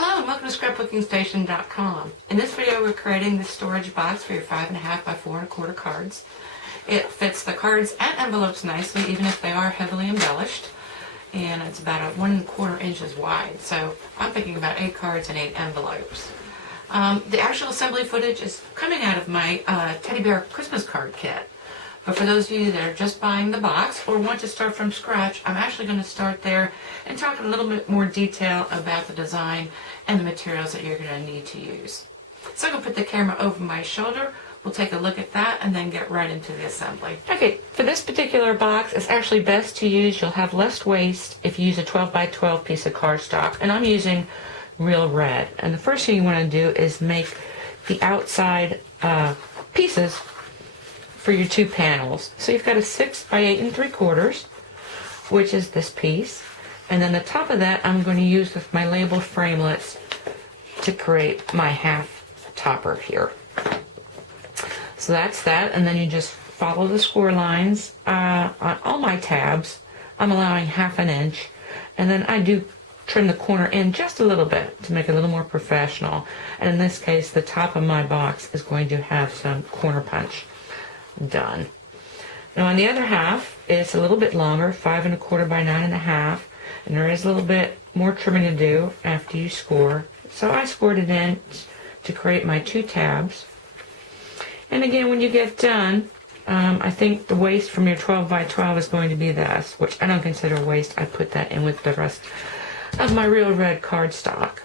Hello and welcome to scrapbookingstation.com. In this video we're creating this storage box for your 5.5 by 4.25 cards. It fits the cards and envelopes nicely even if they are heavily embellished, and it's about 1.25 inches wide, so I'm thinking about 8 cards and 8 envelopes. The actual assembly footage is coming out of my teddy bear Christmas card kit. But for those of you that are just buying the box or want to start from scratch, I'm actually going to start there and talk in a little bit more detail about the design and the materials that you're going to need to use. So I'm going to put the camera over my shoulder. We'll take a look at that and then get right into the assembly. Okay, for this particular box, it's actually best to use, you'll have less waste if you use a 12 by 12 piece of cardstock. And I'm using real red. And the first thing you want to do is make the outside pieces for your 2 panels. So you've got a 6 by 8 3/4, which is this piece, and then the top of that I'm going to use with my label framelits to create my half topper here. So that's that, and then you just follow the score lines. On all my tabs I'm allowing 1/2 inch, and then I do trim the corner in just a little bit to make it a little more professional, and in this case the top of my box is going to have some corner punch done. Now on the other half, it's a little bit longer, 5 1/4 by 9 1/2, and there is a little bit more trimming to do after you score. So I scored it in to create my 2 tabs. And again, when you get done, I think the waste from your 12 by 12 is going to be this, which I don't consider waste. I put that in with the rest of my real red cardstock.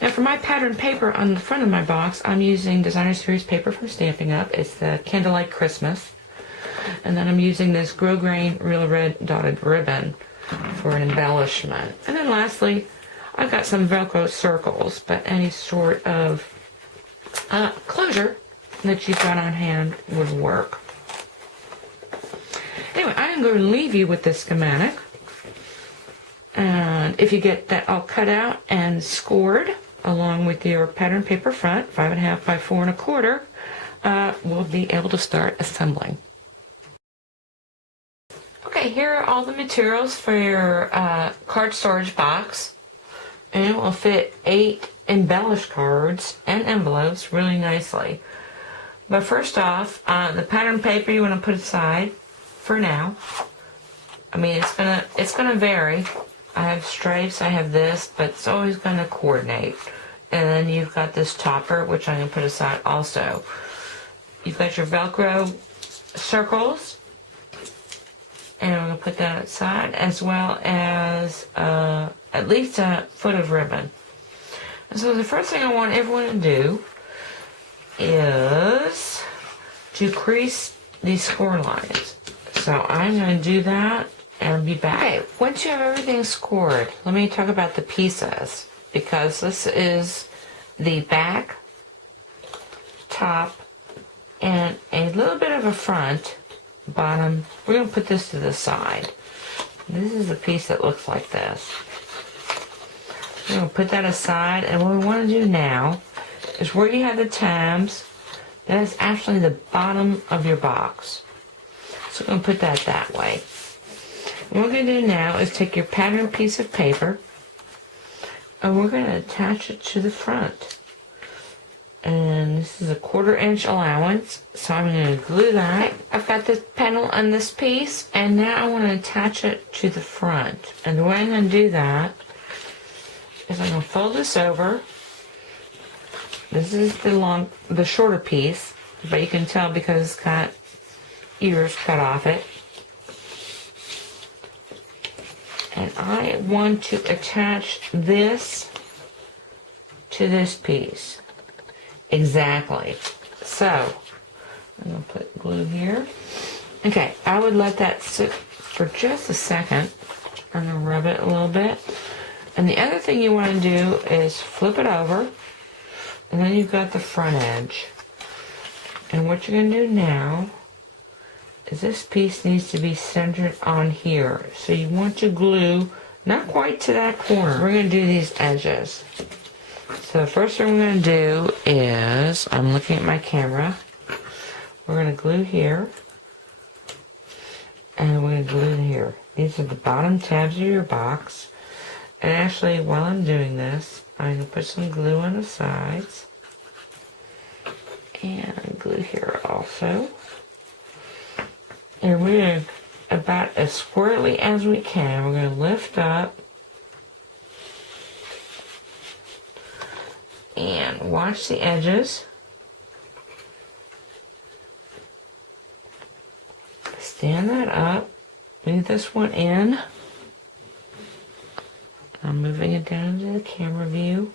Now for my pattern paper on the front of my box, I'm using Designer Series paper from Stampin' Up. It's the Candlelight Christmas. And then I'm using this Grosgrain Real Red dotted ribbon for an embellishment. And then lastly, I've got some Velcro circles, but any sort of closure that you've got on hand would work. Anyway, I am going to leave you with this schematic. And if you get that all cut out and scored, along with your pattern paper front, 5 1/2 by 4 1/4, we'll be able to start assembling. Okay, here are all the materials for your card storage box, and it will fit 8 embellished cards and envelopes really nicely. But first off, the pattern paper you want to put aside for now. I mean, it's gonna vary. I have stripes, I have this, but it's always going to coordinate. And then you've got this topper, which I'm going to put aside also. You've got your Velcro circles, and I'm going to put that aside, as well as at least a foot of ribbon. And so the first thing I want everyone to do is to crease these score lines. So I'm going to do that and be back. Okay, once you have everything scored, let me talk about the pieces, because this is the back, top, and a little bit of a front, bottom. We're going to put this to the side. This is the piece that looks like this. We're going to put that aside, and what we want to do now is where you have the tabs, that is actually the bottom of your box. So we're going to put that way. What we're going to do now is take your pattern piece of paper and we're going to attach it to the front. And this is a 1/4 inch allowance, so I'm going to glue that. I've got this panel on this piece, and now I want to attach it to the front. And the way I'm going to do that is I'm going to fold this over. This is the shorter piece, but you can tell because it's got ears cut off it. And I want to attach this to this piece. Exactly. So, I'm going to put glue here. Okay, I would let that sit for just a second. I'm going to rub it a little bit. And the other thing you want to do is flip it over. And then you've got the front edge. And what you're going to do now is this piece needs to be centered on here. So you want to glue not quite to that corner. We're going to do these edges. So the first thing we're going to do is, I'm looking at my camera, we're going to glue here, and we're going to glue here. These are the bottom tabs of your box, And actually, while I'm doing this, I'm going to put some glue on the sides. And glue here also. And we're going to, about as squirrely as we can, we're going to lift up. And watch the edges. Stand that up. Move this one in. I'm moving it down to the camera view.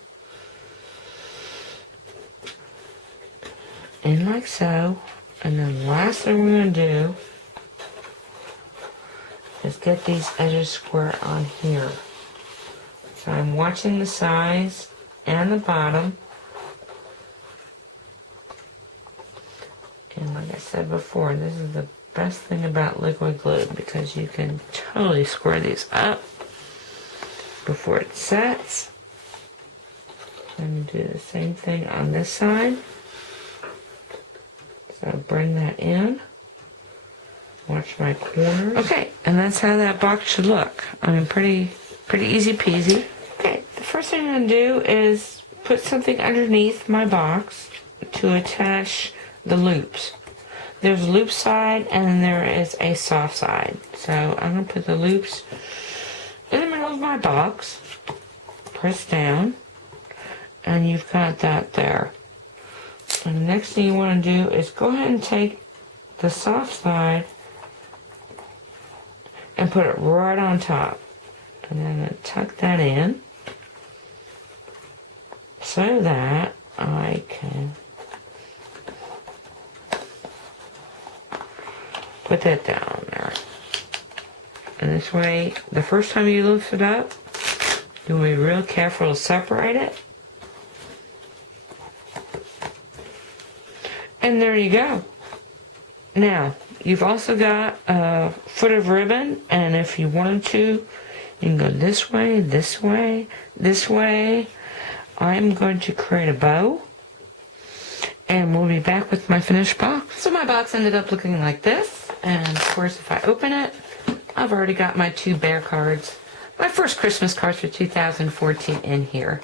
And like so. And then the last thing we're going to do is get these edges square on here. So I'm watching the sides and the bottom. And like I said before, this is the best thing about liquid glue because you can totally square these up before it sets. And do the same thing on this side. So bring that in. Watch my corners. Okay, and that's how that box should look. I mean, pretty easy peasy. Okay, the first thing I'm going to do is put something underneath my box to attach the loops. There's a loop side and there is a soft side. So I'm going to put the loops in the middle of my box. Press down. And you've got that there. And the next thing you want to do is go ahead and take the soft side and put it right on top. And then I'm going to tuck that in so that I can put that down there. And this way, the first time you lift it up, you want to be real careful to separate it. And there you go. Now, you've also got a foot of ribbon, and if you wanted to, you can go this way, this way, this way. I'm going to create a bow, and we'll be back with my finished box. So my box ended up looking like this, and of course if I open it, I've already got my 2 bear cards, my first Christmas cards for 2014 in here.